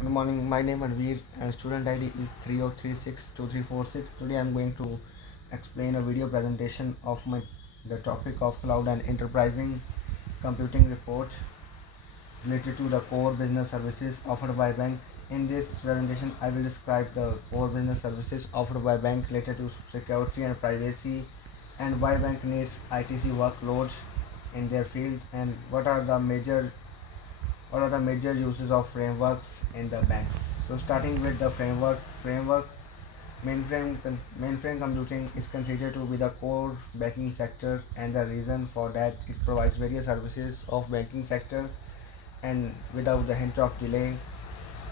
Good morning, my name is manvir and student ID is 30362346. Today I am going to explain a video presentation of the topic of cloud and enterprising computing report related to the core business services offered by bank. In this presentation I will describe the core business services offered by bank related to security and privacy, and why bank needs ITC workloads in their field, and what are the major uses of frameworks in the banks. So starting with the framework mainframe computing is considered to be the core banking sector, and the reason for that, it provides various services of banking sector, and without the hint of delay,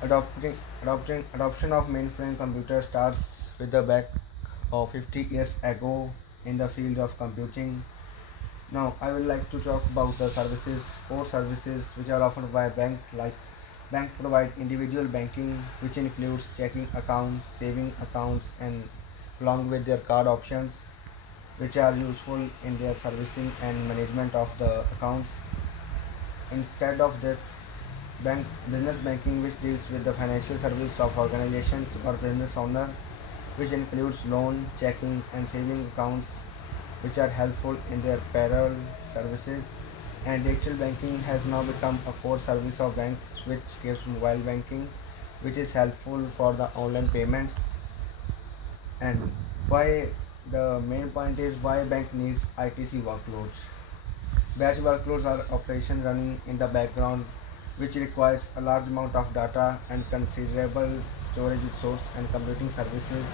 adoption of mainframe computer starts with the back of 50 years ago in the field of computing. Now, I would like to talk about the services, core services which are offered by bank. Like bank provide individual banking, which includes checking accounts, saving accounts, and along with their card options, which are useful in their servicing and management of the accounts. Instead of this, bank business banking, which deals with the financial service of organizations or business owner, which includes loan, checking, and saving accounts, which are helpful in their payroll services. And digital banking has now become a core service of banks, which gives mobile banking, which is helpful for the online payments. And why the main point is why bank needs ITC workloads. Batch workloads are operations running in the background, which requires a large amount of data and considerable storage resource and computing services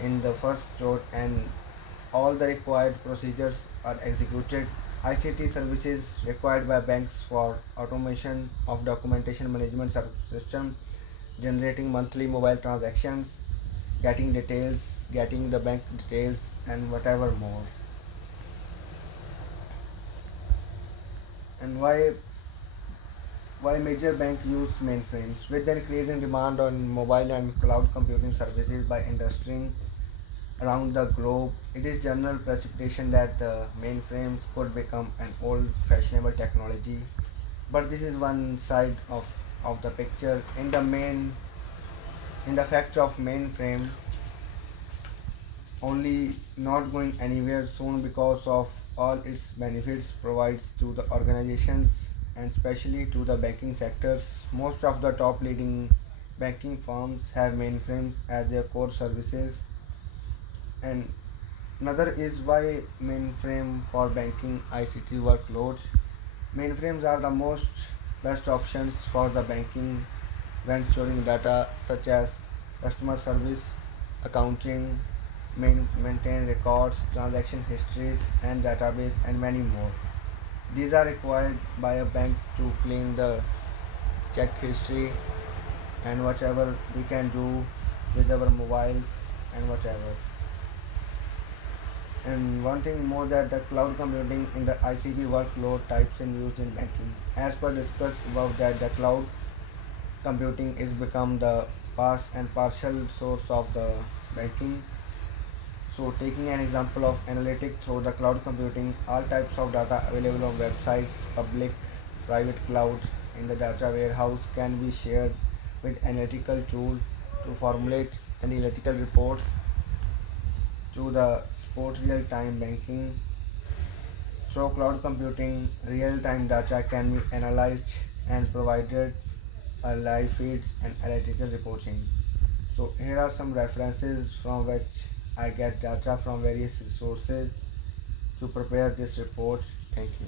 in the first store, and all the required procedures are executed. ICT services required by banks for automation of documentation management system, generating monthly mobile transactions, getting the bank details, and whatever more. And why major banks use mainframes? With the increasing demand on mobile and cloud computing services by industry around the globe, it is general precipitation that the mainframes could become an old fashionable technology. But this is one side of the picture. In the fact of mainframe only not going anywhere soon because of all its benefits provides to the organizations, and especially to the banking sectors. Most of the top leading banking firms have mainframes as their core services. And another is why mainframe for banking ICT workloads. Mainframes are the most best options for the banking when storing data such as customer service, accounting, maintain records, transaction histories, and database, and many more. These are required by a bank to clean the check history and whatever we can do with our mobiles and whatever. And one thing more, that the cloud computing in the ICP workload types and used in banking. As per discussed above, that the cloud computing is become the past and partial source of the banking. So taking an example of analytic through the cloud computing, all types of data available on websites, public, private cloud in the data warehouse can be shared with analytical tool to formulate analytical reports to the support real-time banking. Through cloud computing, real-time data can be analyzed and provided a live feed and analytical reporting. So here are some references from which I get data from various sources to prepare this report. Thank you.